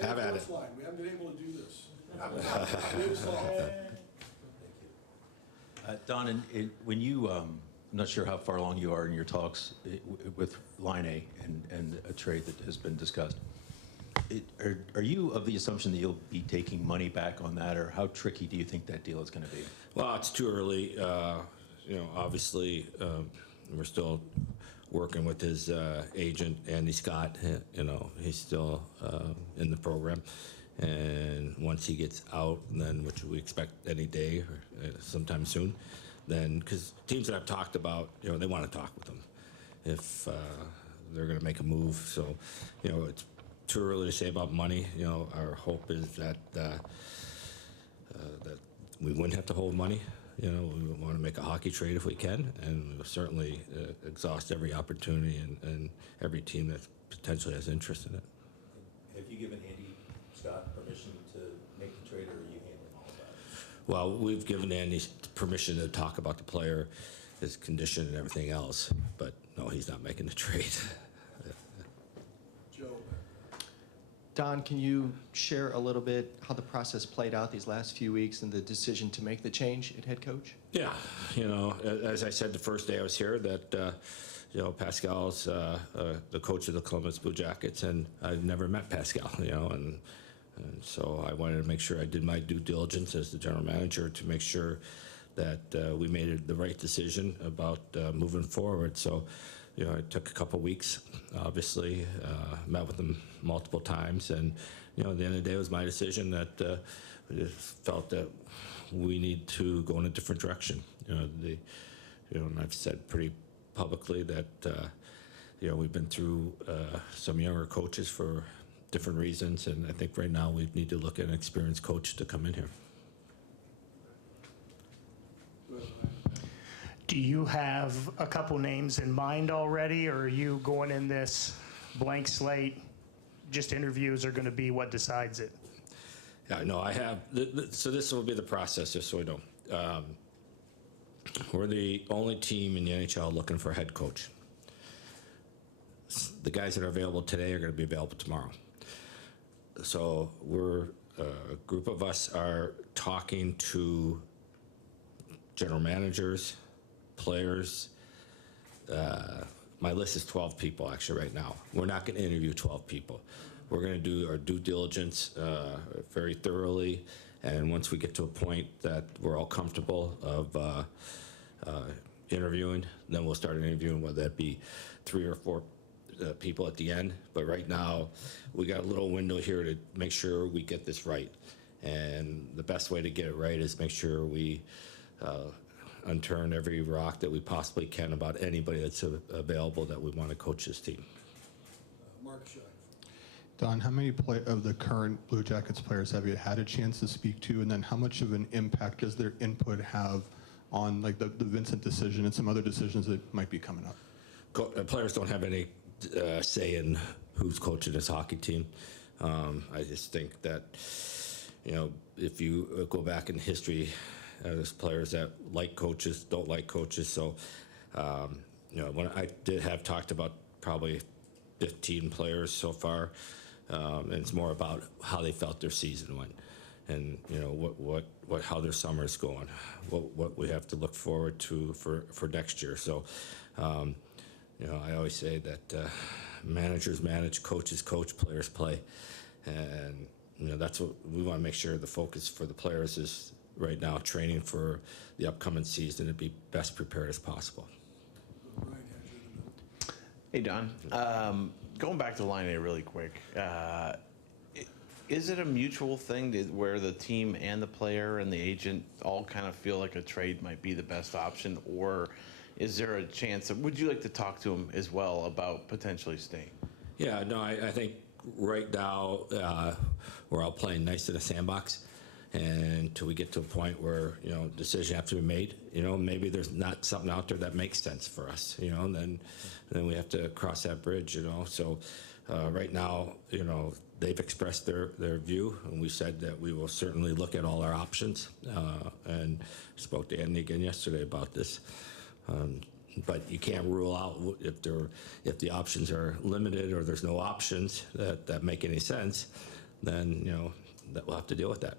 Have at it. Line. We haven't been able to do this. Don, when you, I'm not sure how far along you are in your talks with Laine and a trade that has been discussed. Are you of the assumption that you'll be taking money back on that, or how tricky do you think that deal is going to be? Well, it's too early. Obviously, we're still working with his agent, Andy Scott. He's still in the program. And once he gets out, then which we expect any day or sometime soon, then because teams that I've talked about, they want to talk with him if they're going to make a move. So, it's too early to say about money. Our hope is that that we wouldn't have to hold money. We want to make a hockey trade if we can, and we'll certainly exhaust every opportunity and every team that potentially has interest in it. Have you given Andy Scott permission to make the trade, or are you handling all of that? Well, we've given Andy permission to talk about the player, his condition, and everything else, but no, he's not making the trade. Joe. Don, can you share a little bit how the process played out these last few weeks and the decision to make the change at head coach? Yeah, as I said the first day I was here, that Pascal's the coach of the Columbus Blue Jackets, and I've never met Pascal, and so I wanted to make sure I did my due diligence as the general manager to make sure that we made the right decision about moving forward. So, it took a couple weeks, obviously, met with him multiple times, and, at the end of the day, it was my decision that I just felt that we need to go in a different direction. And I've said pretty publicly that, we've been through some younger coaches for different reasons, and I think right now we need to look at an experienced coach to come in here. Do you have a couple names in mind already, or are you going in this blank slate, just interviews are going to be what decides it? Yeah, no, I have. So this will be the process, just so we know. We're the only team in the NHL looking for a head coach. The guys that are available today are going to be available tomorrow. So a group of us are talking to general managers, players. My list is 12 people actually right now. We're not going to interview 12 people. We're going to do our due diligence very thoroughly, and once we get to a point that we're all comfortable of interviewing, then we'll start interviewing, whether that be 3 or 4 people at the end. But right now, we got a little window here to make sure we get this right. And the best way to get it right is make sure we unturn every rock that we possibly can about anybody that's available that we want to coach this team. Mark Scheif. Don, how many of the current Blue Jackets players have you had a chance to speak to, and then how much of an impact does their input have on like the Vincent decision and some other decisions that might be coming up? Players don't have any say in who's coaching this hockey team. I just think that, if you go back in history, there's players that like coaches, don't like coaches. So, when I did have talked about probably 15 players so far, and it's more about how they felt their season went, and how their summer is going, what we have to look forward to for next year. So, I always say that managers manage, coaches coach, players play, and that's what we want to make sure the focus for the players is right now, training for the upcoming season to be best prepared as possible. Hey, Don. Going back to Laine really quick, is it a mutual thing where the team and the player and the agent all kind of feel like a trade might be the best option, or is there a chance would you like to talk to him as well about potentially staying? Yeah, no, I think right now we're all playing nice in the sandbox, and until we get to a point where decision have to be made, maybe there's not something out there that makes sense for us, and then we have to cross that bridge, So right now, they've expressed their view, and we said that we will certainly look at all our options, and spoke to Andy again yesterday about this. But you can't rule out if the options are limited or there's no options that make any sense, then, that we'll have to deal with that.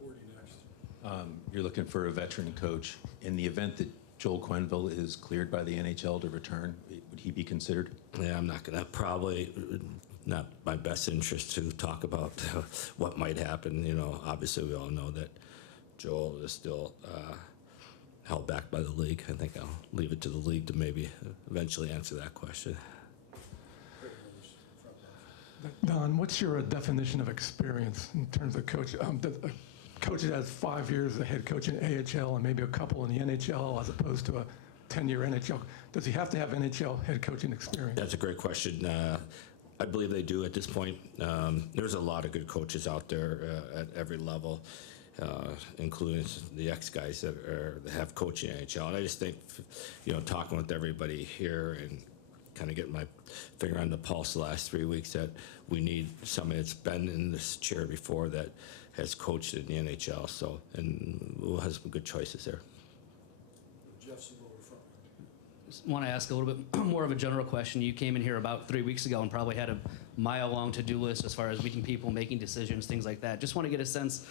Forty next. You're looking for a veteran coach. In the event that Joel Quenneville is cleared by the NHL to return, would he be considered? Yeah, I'm not gonna, probably not my best interest to talk about what might happen. Obviously we all know that Joel is still held back by the league. I think I'll leave it to the league to maybe eventually answer that question. Don, what's your definition of experience in terms of coach? A coach that has 5 years as a head coach in AHL and maybe a couple in the NHL as opposed to a 10-year NHL. Does he have to have NHL head coaching experience? That's a great question. I believe they do at this point. There's a lot of good coaches out there at every level, including the ex-guys that have coaching NHL. And I just think, talking with everybody here and kind of getting my finger on the pulse the last 3 weeks, that we need somebody that's been in this chair before that has coached in the NHL. So, and we'll have some good choices there. Jeff's over front. Just want to ask a little bit more of a general question. You came in here about 3 weeks ago and probably had a mile-long to-do list as far as meeting people, making decisions, things like that. Just want to get a sense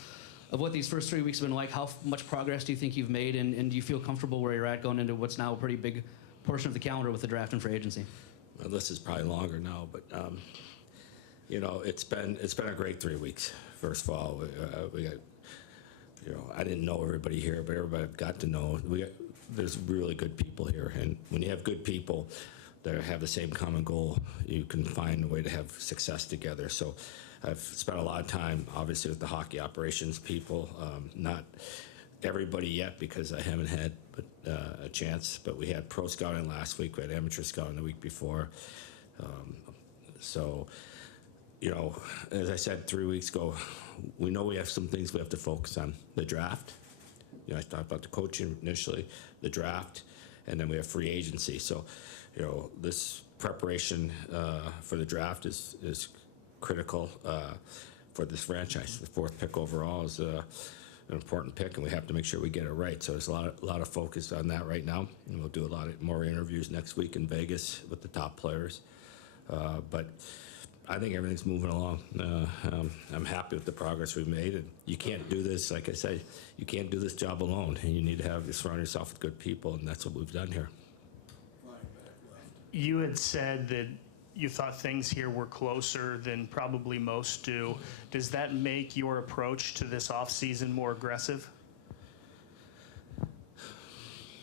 of what these first 3 weeks have been like. How much progress do you think you've made, and do you feel comfortable where you're at going into what's now a pretty big portion of the calendar with the draft and free agency? Well, this is probably longer now, but it's been a great 3 weeks. First of all, we got, I didn't know everybody here, but everybody I've got to know. There's really good people here, and when you have good people that have the same common goal, you can find a way to have success together. So I've spent a lot of time, obviously, with the hockey operations people. Not everybody yet, because I haven't had a chance, but we had pro scouting last week. We had amateur scouting the week before. As I said 3 weeks ago, we know we have some things we have to focus on. The draft. I talked about the coaching initially, the draft, and then we have free agency. So, this preparation for the draft is critical for this franchise. The 4th pick overall is an important pick, and we have to make sure we get it right. So there's a lot of focus on that right now, and we'll do a lot of more interviews next week in Vegas with the top players. But I think everything's moving along. I'm happy with the progress we've made, and you can't do this, like I said, you can't do this job alone, and you need to surround yourself with good people, and that's what we've done here. Line back left. You had said that you thought things here were closer than probably most do. Does that make your approach to this offseason more aggressive?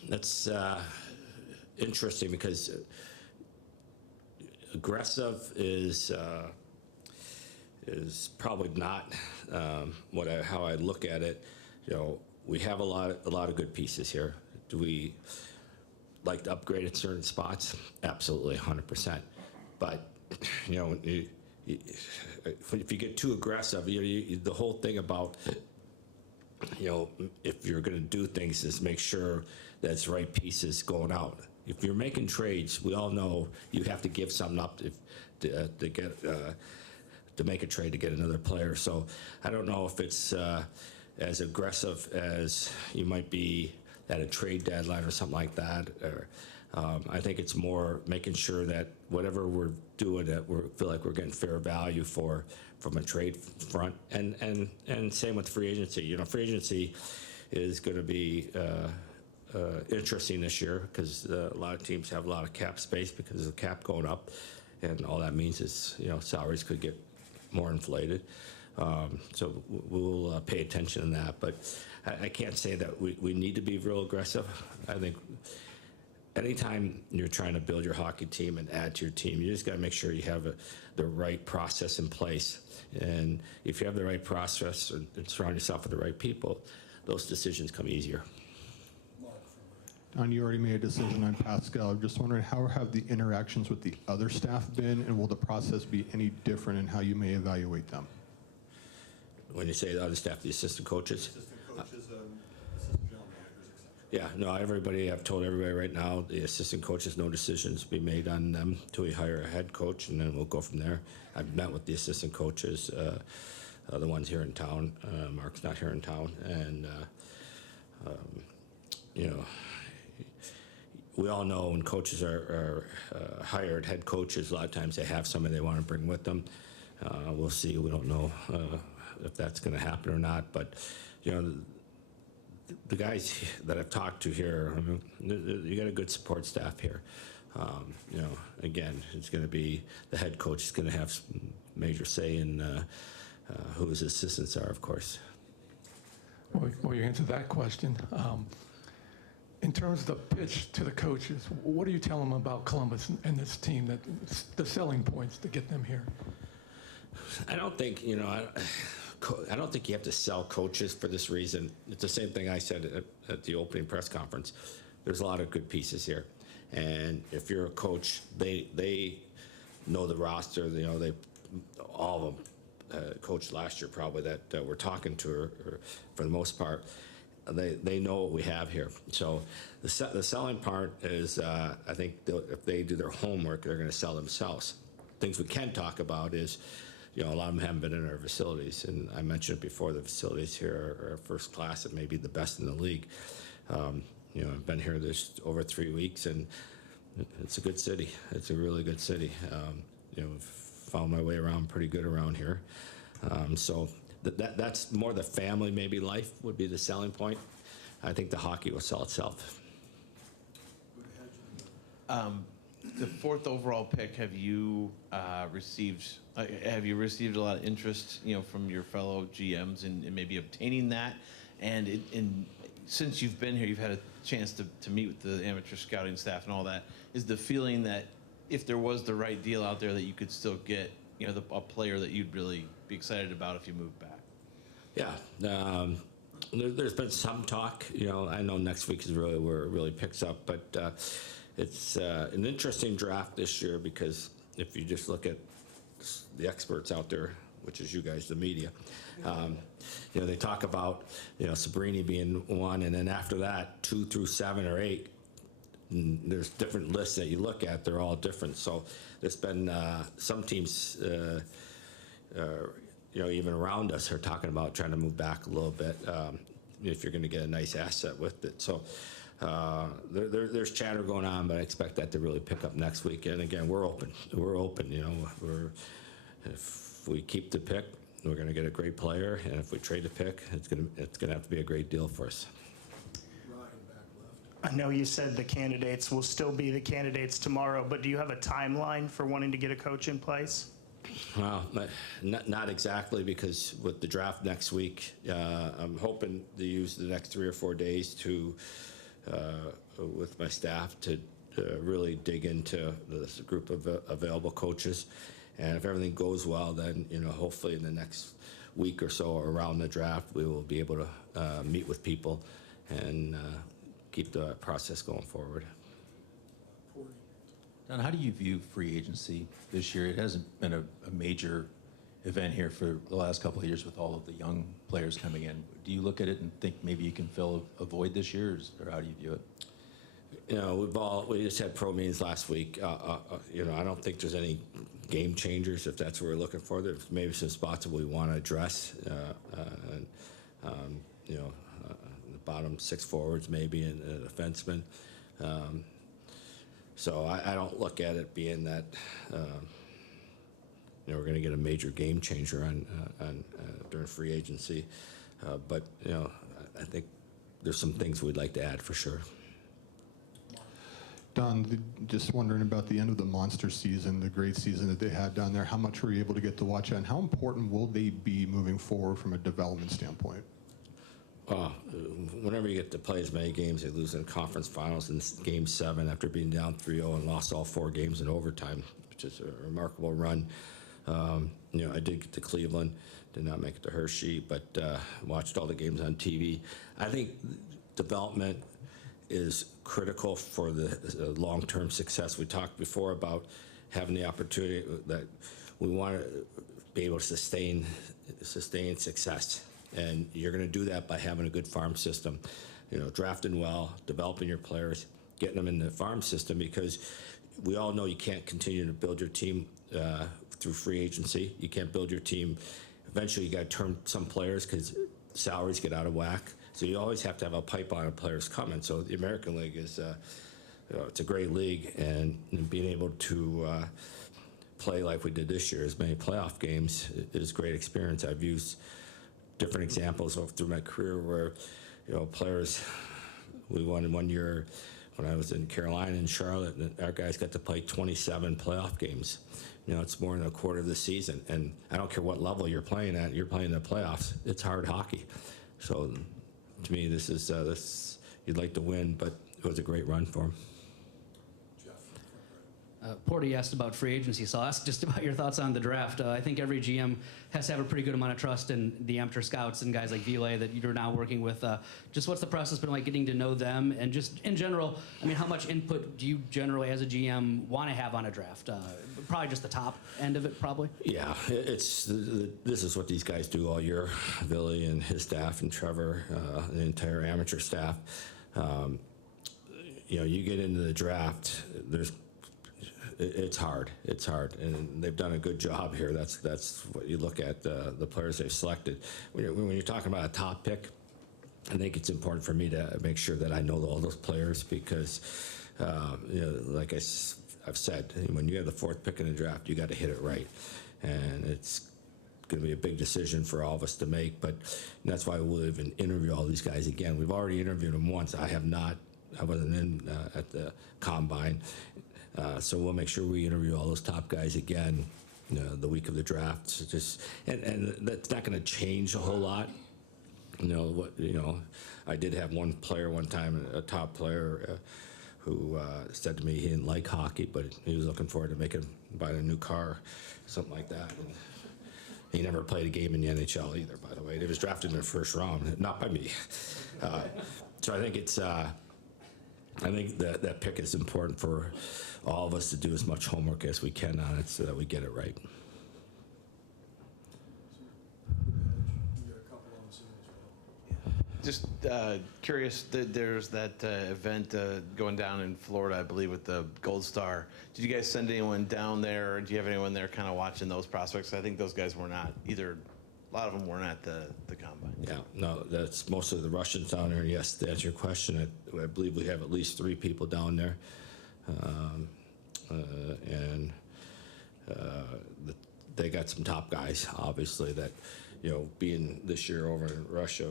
That's interesting, because aggressive is probably not how I look at it. We have a lot of good pieces here. Do we like to upgrade at certain spots? Absolutely, 100%. But if you get too aggressive, the whole thing about if you're going to do things is make sure that's the right pieces going out. If you're making trades, we all know you have to give something up to make a trade to get another player. So I don't know if it's as aggressive as you might be at a trade deadline or something like that. Or I think it's more making sure that whatever we're doing, that we feel like we're getting fair value from a trade front, and same with free agency. Free agency is going to be interesting this year, because a lot of teams have a lot of cap space because of the cap going up, and all that means is salaries could get more inflated. So we'll pay attention to that, but I can't say that we need to be real aggressive. I think anytime you're trying to build your hockey team and add to your team, you just got to make sure you have the right process in place. And if you have the right process and surround yourself with the right people, those decisions come easier. Don, you already made a decision on Pascal. I'm just wondering, how have the interactions with the other staff been, and will the process be any different in how you may evaluate them? When you say the other staff, the assistant coaches? Assistant coaches, assistant general managers, etc. Yeah, I've told everybody right now, the assistant coaches, no decisions be made on them until we hire a head coach, and then we'll go from there. I've met with the assistant coaches, the ones here in town. Mark's not here in town, and we all know when coaches are hired, head coaches, a lot of times they have somebody they want to bring with them. We'll see. We don't know if that's going to happen or not. But the guys that I've talked to here, I mean, you got a good support staff here. Again, it's going to be the head coach is going to have some major say in who his assistants are, of course. Well, you answered that question. In terms of the pitch to the coaches, what do you tell them about Columbus and this team, that the selling points to get them here? I don't think I don't think you have to sell coaches for this reason. It's the same thing I said at the opening press conference. There's a lot of good pieces here, and if you're a coach, they know the roster. They all of them coached last year probably that we're talking to, or for the most part. They know what we have here. So the selling part is, I think if they do their homework, they're going to sell themselves. Things we can talk about is, a lot of them haven't been in our facilities, and I mentioned it before. The facilities here are first class and maybe the best in the league. I've been here this over 3 weeks, and it's a good city. It's a really good city. Found my way around pretty good around here. So that's more the family, maybe life would be the selling point. I think the hockey will sell itself. The 4th overall pick, have you received a lot of interest, from your fellow GMs in maybe obtaining that? And since you've been here, you've had a chance to meet with the amateur scouting staff and all that. Is the feeling that if there was the right deal out there, that you could still get, a player that you'd really be excited about if you moved back? Yeah, there's been some talk. I know next week is really where it really picks up, but it's an interesting draft this year, because if you just look at the experts out there, which is you guys, the media, they talk about Sabrini being one, and then after that 2 through 7 or 8. And there's different lists that you look at. They're all different. So there's been some teams. Even around us are talking about trying to move back a little bit if you're going to get a nice asset with it. So there's chatter going on, but I expect that to really pick up next week. And again, we're open. We're open. If we keep the pick, we're going to get a great player, and if we trade the pick, it's going to have to be a great deal for us. I know you said the candidates will still be the candidates tomorrow, but do you have a timeline for wanting to get a coach in place? Well, not exactly, because with the draft next week, I'm hoping to use the next 3 or 4 days to, with my staff, to really dig into this group of available coaches. And if everything goes well, then, hopefully in the next week or so around the draft, we will be able to meet with people and keep the process going forward. Don, how do you view free agency this year? It hasn't been a major event here for the last couple of years with all of the young players coming in. Do you look at it and think maybe you can fill a void this year, or how do you view it? We just had pro meetings last week. I don't think there's any game changers, if that's what we're looking for. There's maybe some spots that we want to address, the bottom 6 forwards maybe, and a defenseman. So I don't look at it being that we're going to get a major game changer on during free agency, but I think there's some things we'd like to add for sure. Don, just wondering about the end of the monster season, the great season that they had down there. How much were you able to get to watch, and how important will they be moving forward from a development standpoint? Whenever you get to play as many games, they lose in conference finals in Game 7 after being down 3-0 and lost all 4 games in overtime, which is a remarkable run. I did get to Cleveland, did not make it to Hershey, but watched all the games on TV. I think development is critical for the long-term success. We talked before about having the opportunity that we want to be able to sustain success. And you're going to do that by having a good farm system, drafting well, developing your players, getting them in the farm system, because we all know you can't continue to build your team through free agency. You can't build your team. Eventually, you got to turn some players because salaries get out of whack. So you always have to have a pipeline of players coming. So the American League is it's a great league, and being able to play like we did this year, as many playoff games, is a great experience. I've used different examples through my career where, players, we won in 1 year when I was in Carolina and Charlotte, and our guys got to play 27 playoff games. It's more than a quarter of the season. And I don't care what level you're playing at, you're playing the playoffs. It's hard hockey. So to me, this is, you'd like to win, but it was a great run for them. Porty asked about free agency, so I'll ask just about your thoughts on the draft. I think every GM has to have a pretty good amount of trust in the amateur scouts and guys like Ville that you're now working with. Just what's the process been like getting to know them? And just in general, how much input do you generally as a GM want to have on a draft? Probably just the top end of it, probably? Yeah, this is what these guys do all year. Ville and his staff and Trevor, the entire amateur staff. You get into the draft, it's hard, and they've done a good job here. That's what you look at, the players they've selected. When you're talking about a top pick, I think it's important for me to make sure that I know all those players because, like I've said, when you have the fourth pick in the draft, you got to hit it right, and it's going to be a big decision for all of us to make. But that's why we'll even interview all these guys again. We've already interviewed them once. I wasn't in at the combine. So we'll make sure we interview all those top guys again, the week of the draft. So and that's not going to change a whole lot. I did have one player one time, a top player, who said to me he didn't like hockey, but he was looking forward to buying a new car, something like that. And he never played a game in the NHL either, by the way. He was drafted in the first round, not by me. So I think it's. I think that pick is important for all of us to do as much homework as we can on it so that we get it right. We got a couple on Zoom as well. Just curious, there's that event going down in Florida, I believe, with the Gold Star. Did you guys send anyone down there, or do you have anyone there kind of watching those prospects? I think those guys were not either. A lot of them weren't at the combine. Yeah, no, that's most of the Russians down there. Yes, to answer your question, I believe we have at least 3 people down there. They got some top guys, obviously, that, being this year over in Russia,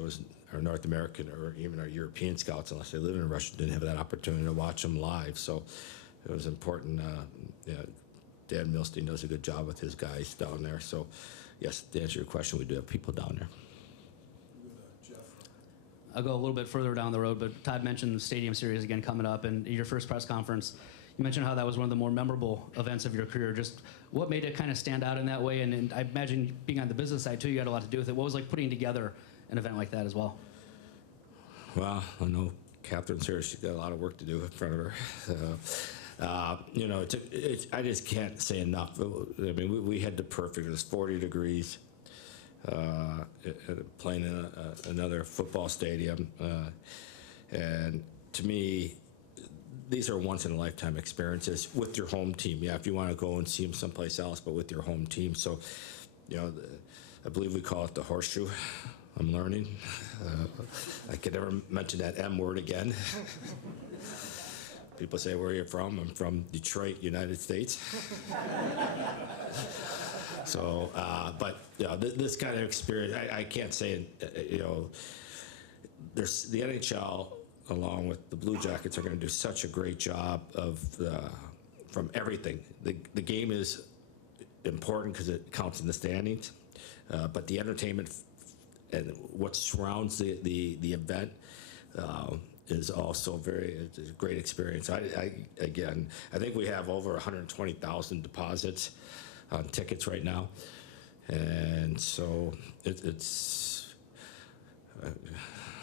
our North American or even our European scouts, unless they live in Russia, didn't have that opportunity to watch them live. So it was important. Dan Milstein does a good job with his guys down there. So, yes, to answer your question, we do have people down there. Jeff. I'll go a little bit further down the road, but Todd mentioned the Stadium Series again coming up, and your first press conference, you mentioned how that was one of the more memorable events of your career. Just what made it kind of stand out in that way? And I imagine being on the business side, too, you had a lot to do with it. What was like putting together an event like that as well? Well, I know Catherine's here. She's got a lot of work to do in front of her. I just can't say enough. I mean, we had the perfect. It was 40 degrees, playing in another football stadium, and to me, these are once-in-a-lifetime experiences with your home team. Yeah, if you want to go and see them someplace else, but with your home team. So, I believe we call it the horseshoe. I'm learning. I could never mention that M word again. People say, where are you from? I'm from Detroit, United States. So, but this kind of experience, I can't say, there's the NHL, along with the Blue Jackets, are going to do such a great job of from everything. The game is important because it counts in the standings, but the entertainment and what surrounds the event is also it's a great experience. I think we have over 120,000 deposits on tickets right now, and so it's.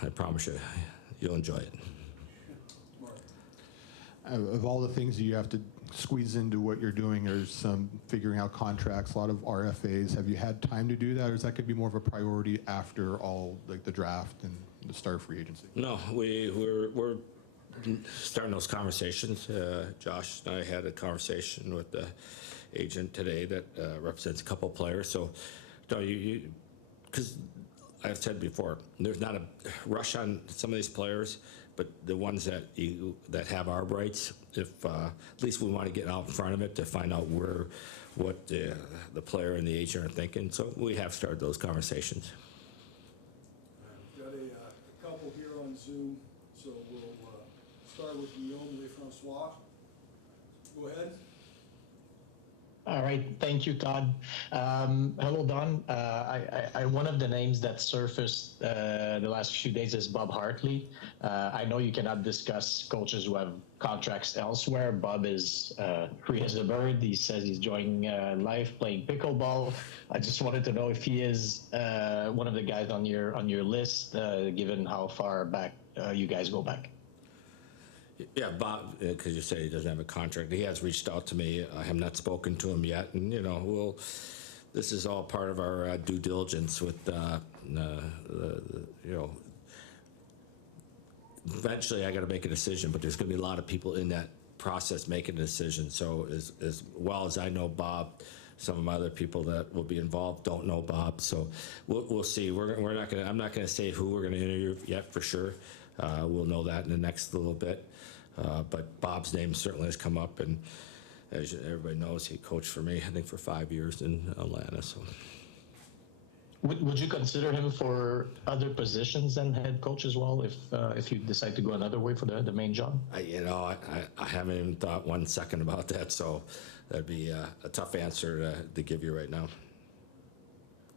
I promise you'll enjoy it. Of all the things that you have to squeeze into what you're doing, there's some figuring out contracts, a lot of RFAs. Have you had time to do that, or is that going to be more of a priority after all, like the draft and the start of free agency? No, we're starting those conversations. Josh and I had a conversation with the agent today that represents a couple players. So, because I've said before, there's not a rush on some of these players, but the ones that have our rights, if at least we want to get out in front of it to find out what the player and the agent are thinking. So we have started those conversations. We've got a couple here on Zoom, so we'll start with Guillaume Lefrancois. Go ahead. All right, thank you, Todd. Hello, Don. One of the names that surfaced the last few days is Bob Hartley. I know you cannot discuss coaches who have contracts elsewhere. Bob is free as a bird. He says he's enjoying life playing pickleball. I just wanted to know if he is one of the guys on your list, given how far back you guys go back. Yeah, Bob, because you say he doesn't have a contract, he has reached out to me. I have not spoken to him yet, and this is all part of our due diligence with eventually I got to make a decision, but there's going to be a lot of people in that process making a decision. So as well as I know Bob, some of my other people that will be involved don't know Bob. So we'll see. I'm not going to say who we're going to interview yet for sure. We'll know that in the next little bit. But Bob's name certainly has come up, and as everybody knows, he coached for me, I think, for 5 years in Atlanta. So, would you consider him for other positions than head coach as well, if you decide to go another way for the main job? I haven't even thought 1 second about that, so that'd be a tough answer to give you right now.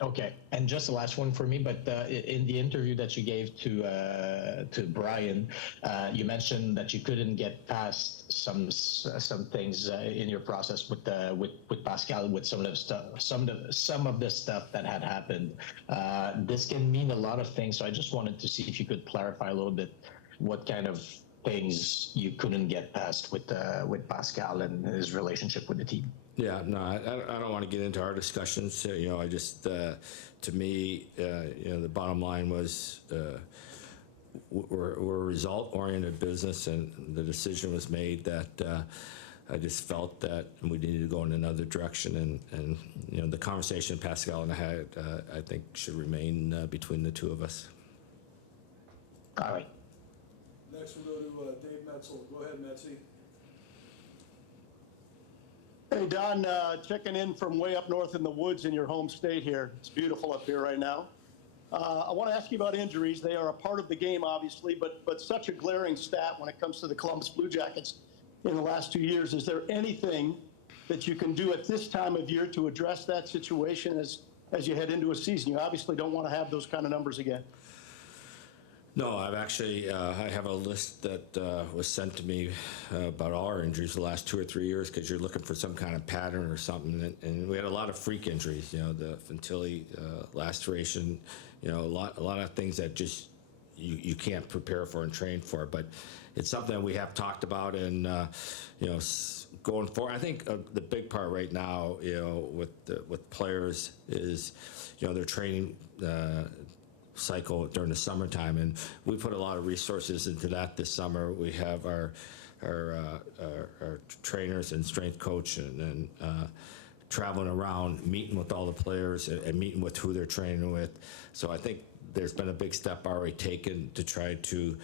Okay, and just the last one for me, but in the interview that you gave to Brian, you mentioned that you couldn't get past some things in your process with Pascal, with some of the stuff that had happened. This can mean a lot of things, so I just wanted to see if you could clarify a little bit what kind of things you couldn't get past with Pascal and his relationship with the team. Yeah, no, I don't want to get into our discussions. I just, to me, the bottom line was we're a result-oriented business, and the decision was made that I just felt that we needed to go in another direction, and the conversation Pascal and I had, I think, should remain between the two of us. All right. Next we'll go to Dave Metzel. Go ahead, Metzi. Hey, Don, checking in from way up north in the woods in your home state here. It's beautiful up here right now. I want to ask you about injuries. They are a part of the game, obviously, but such a glaring stat when it comes to the Columbus Blue Jackets in the last 2 years. Is there anything that you can do at this time of year to address that situation as you head into a season? You obviously don't want to have those kind of numbers again. No, I've actually, I have a list that was sent to me about all our injuries the last 2 or 3 years, because you're looking for some kind of pattern or something. And we had a lot of freak injuries, the Fantilli laceration, a lot of things that just you can't prepare for and train for. But it's something that we have talked about, and going forward, I think the big part right now, with players is, their training cycle during the summertime, and we put a lot of resources into that this summer. We have our trainers and strength coach and traveling around, meeting with all the players and meeting with who they're training with. So I think there's been a big step already taken to try to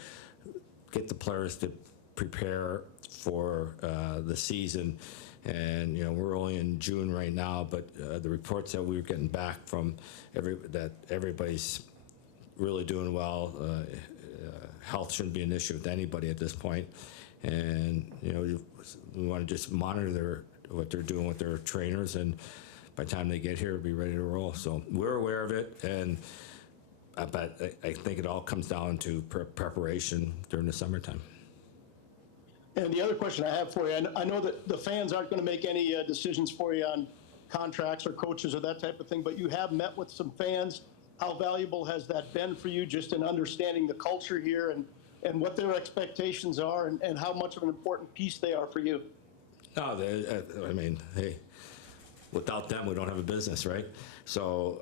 get the players to prepare for the season. And we're only in June right now, but the reports that we were getting back from that everybody's really doing well. Health shouldn't be an issue with anybody at this point, and we want to just monitor what they're doing with their trainers, and by the time they get here, be ready to roll. So we're aware of it, and but I think it all comes down to preparation during the summertime. And the other question I have for you, I know that the fans aren't going to make any decisions for you on contracts or coaches or that type of thing, but you have met with some fans. How valuable has that been for you, just in understanding the culture here and what their expectations are, and how much of an important piece they are for you? No, hey, without them, we don't have a business, right? So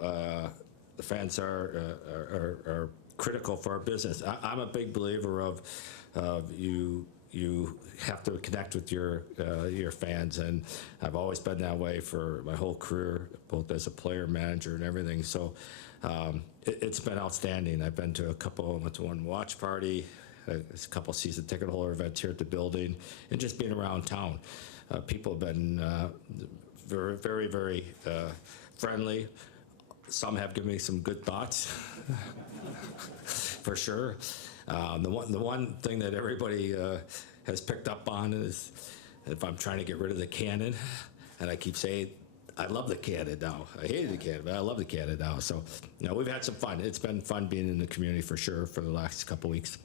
the fans are critical for our business. I'm a big believer of you have to connect with your fans, and I've always been that way for my whole career, both as a player, manager, and everything. So it's been outstanding. I've been to went to one watch party, a couple season ticket holder events here at the building, and just being around town. People have been very, very, very friendly. Some have given me some good thoughts, for sure. The one thing that everybody has picked up on is if I'm trying to get rid of the cannon, and I keep saying, I love the cannon now. I hated the cannon, but I love the cannon now. So, we've had some fun. It's been fun being in the community for sure for the last couple weeks.